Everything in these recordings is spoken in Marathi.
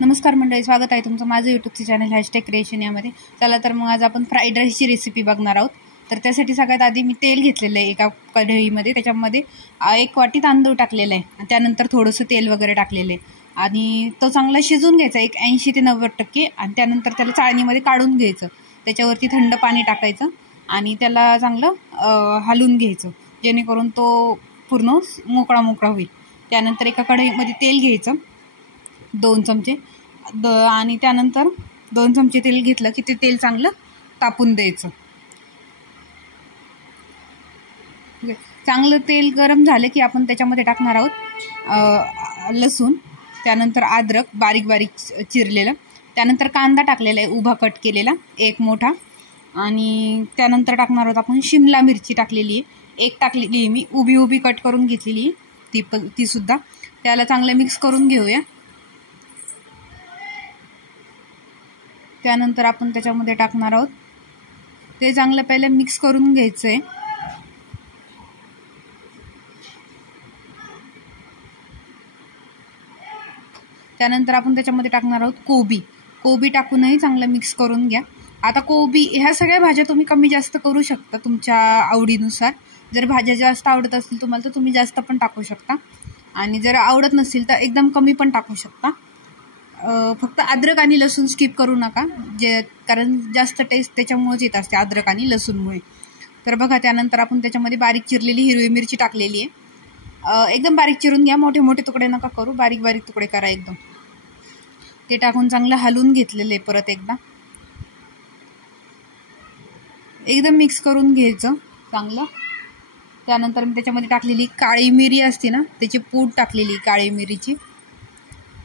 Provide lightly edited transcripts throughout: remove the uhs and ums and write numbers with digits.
नमस्कार मंडळी, स्वागत आहे तुमचं माझं यूट्यूबचं चॅनल #क्रिएशन यामध्ये. चला तर मग आज आपण फ्राईड राईसची रेसिपी बघणार आहोत. तर त्यासाठी सगळ्यात आधी मी तेल घेतलेलं आहे एका कढईमध्ये. त्याच्यामध्ये 1 वाटी तांदूळ टाकलेला आहे आणि त्यानंतर थोडंसं तेल वगैरे टाकलेलं आहे आणि तो चांगला शिजून घ्यायचा 80 ते 90% आणि त्यानंतर त्याला चाळणीमध्ये काढून घ्यायचं. त्याच्यावरती थंड पाणी टाकायचं आणि त्याला चांगलं हलवून घ्यायचं जेणेकरून तो पूर्ण मोकळा होईल. त्यानंतर एका कढईमध्ये तेल घ्यायचं 2 चमचे आणि त्यानंतर 2 चमचे तेल घेतलं की ते तेल चांगलं तापून द्यायचं. चांगलं तेल गरम झालं की आपण त्याच्यामध्ये टाकणार आहोत लसूण, त्यानंतर अद्रक बारीक चिरलेलं, त्यानंतर कांदा टाकलेला आहे उभा कट केलेला 1 मोठा, आणि त्यानंतर टाकणार आहोत आपण शिमला मिरची टाकलेली आहे 1 टाकलेली आहे मी, उभी कट करून घेतलेली आहे ती सुद्धा. त्याला चांगलं मिक्स करून घेऊया. त्यानंतर आपण त्याच्यामध्ये टाकणार आहोत, ते चांगलं पहिलं मिक्स करून घ्यायचं आहे. त्यानंतर आपण त्याच्यामध्ये टाकणार आहोत कोबी टाकूनही चांगलं मिक्स करून घ्या. आता कोबी ह्या सगळ्या भाज्या तुम्ही कमी जास्त करू शकता तुमच्या आवडीनुसार. जर भाज्या जास्त आवडत असतील तुम्हाला तर तुम्ही जास्त पण टाकू शकता आणि जर आवडत नसेल तर एकदम कमी पण टाकू शकता. फक्त अद्रक आणि लसूण स्किप करू नका, कारण जास्त टेस्ट त्याच्यामुळेच येत असते अद्रक आणि लसूणमुळे. तर बघा, त्यानंतर आपण त्याच्यामध्ये बारीक चिरलेली हिरवी मिरची टाकलेली आहे. एकदम बारीक चिरून घ्या, मोठे तुकडे नका करू, बारीक तुकडे करा एकदम. ते टाकून चांगलं हलवून घेतलेलं आहे. परत एकदम मिक्स करून घ्यायचं चांगलं. त्यानंतर मी त्याच्यामध्ये टाकलेली काळी मिरी असते ना, त्याची पूड टाकलेली काळी मिरीची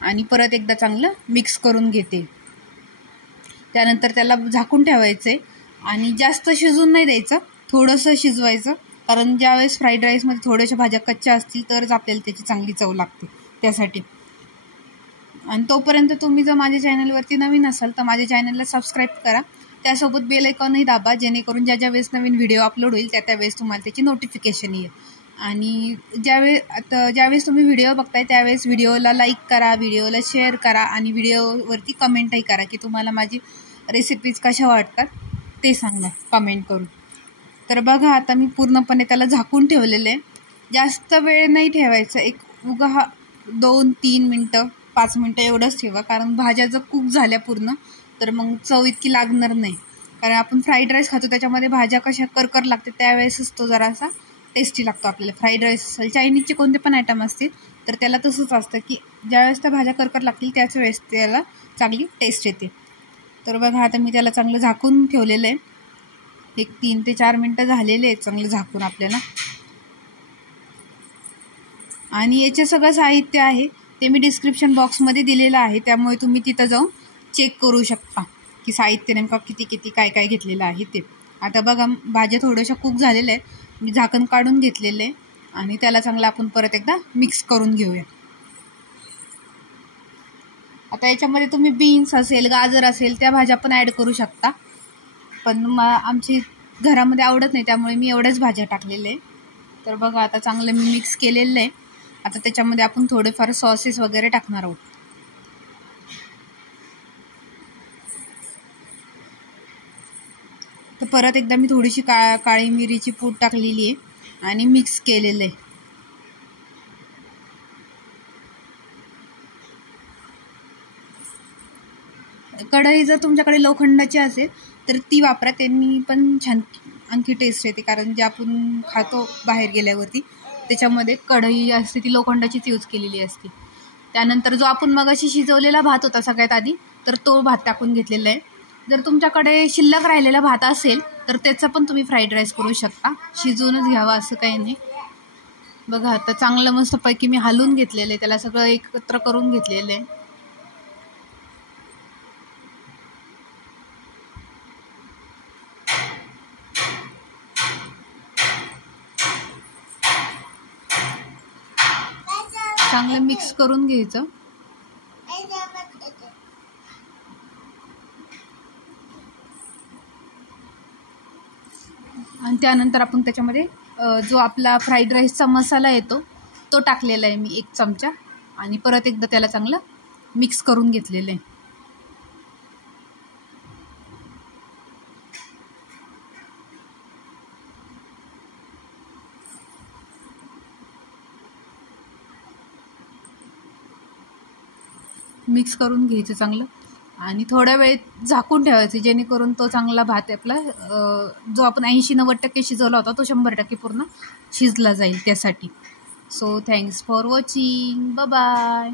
आणि परत एकदा चांगलं मिक्स करून घेते. त्यानंतर त्याला झाकून ठेवायचं आहे आणि जास्त शिजून नाही द्यायचं, थोडंसं शिजवायचं, कारण ज्यावेळेस फ्राईड राईसमध्ये थोड्याशा भाज्या कच्च्या असतील तरच आपल्याला त्याची चांगली चव लागते त्यासाठी. आणि तोपर्यंत तुम्ही जर माझ्या चॅनलवरती नवीन असाल तर माझ्या चॅनलला सबस्क्राईब करा, त्यासोबत बेल आयकॉनही दाबा, जेणेकरून ज्या वेळेस नवीन व्हिडिओ अपलोड होईल त्यावेळेस तुम्हाला त्याची नोटिफिकेशन येईल. आणि ज्यावेळेस तुम्ही व्हिडिओ बघताय त्यावेळेस व्हिडिओला लाईक करा, व्हिडिओला शेअर करा आणि व्हिडिओवरती कमेंटही करा की तुम्हाला माझी रेसिपीज कशा वाटतात ते सांगा कमेंट करून. तर बघा, आता मी पूर्णपणे त्याला झाकून ठेवलेलं आहे. जास्त वेळ नाही ठेवायचं, 2-3 मिनटं 5 मिनटं एवढंच ठेवा, कारण भाज्या जर कुक झाल्या पूर्ण तर मग चव इतकी लागणार नाही. कारण आपण फ्राईड राईस खातो त्याच्यामध्ये भाज्या कशा करकर लागते त्यावेळेसच तो जरासा टेस्टी लागतो आपल्याला. फ्राईड राईस असेल, चायनीजचे कोणते पण आयटम असतील तर त्याला तसंच असतं की ज्यावेळेस त्या भाज्या करकर लागतील त्याच वेळेस त्याला चांगली टेस्ट येते. तर बघा, आता मी त्याला चांगलं झाकून ठेवलेलं आहे. 3 ते 4 मिनटं झालेले आहेत चांगलं झाकून आपल्याला. आणि याचे सगळं साहित्य आहे ते मी डिस्क्रिप्शन बॉक्समध्ये दिलेलं आहे, त्यामुळे तुम्ही तिथं जाऊन चेक करू शकता की साहित्य नेमका किती काय घेतलेलं आहे ते. आता बघा, भाज्या थोड्याशा कुक झालेल्या आहेत, मी झाकण काढून घेतलेलं आहे आणि त्याला चांगलं आपण परत एकदा मिक्स करून घेऊया. आता याच्यामध्ये तुम्ही बीन्स असेल, गाजर असेल त्या भाज्या पण ॲड करू शकता, पण आमची घरामध्ये आवडत नाही त्यामुळे मी एवढ्याच भाज्या टाकलेल्या आहे. तर बघा, आता चांगलं मी मिक्स केलेलं आहे. आता त्याच्यामध्ये आपण थोडेफार सॉसेस वगैरे टाकणार आहोत. तर परत एकदा मी थोडीशी काळी मिरीची पूड टाकलेली आहे आणि मिक्स केलेलं आहे. कढई जर तुमच्याकडे लोखंडाची असेल तर ती वापरा, त्यांनी पण छान आणखी टेस्ट येते, कारण जे आपण खातो बाहेर गेल्यावरती त्याच्यामध्ये कढई असते ती लोखंडाचीच यूज केलेली असते. त्यानंतर जो आपण मगाशी शिजवलेला भात होता सगळ्यात आधी, तर तो भात टाकून घेतलेला आहे. जर तुमच्याकडे शिल्लक राहिलेला भात असेल तर त्याचा पण तुम्ही फ्राईड राईस करू शकता, शिजवूनच घ्यावा असं काही नाही. बघा, आता चांगलं मस्तपैकी मी हलवून घेतलेलं आहे, त्याला सगळं एकत्र करून घेतलेलं आहे. चांगलं मिक्स करून घ्यायचं. आणि त्यानंतर आपण त्याच्यामध्ये जो आपला फ्राईड राईसचा मसाला येतो तो टाकलेला आहे मी 1 चमचा, आणि परत एकदा त्याला चांगलं मिक्स करून घेतलेलं आहे. मिक्स करून घ्यायचं चांगलं आणि थोड्या वेळ झाकून ठेवायचं, जेणेकरून तो चांगला भात आपला जो आपण 80-90% शिजवला होता तो 100% पूर्ण शिजला जाईल त्यासाठी. So thanks for watching. Bye bye.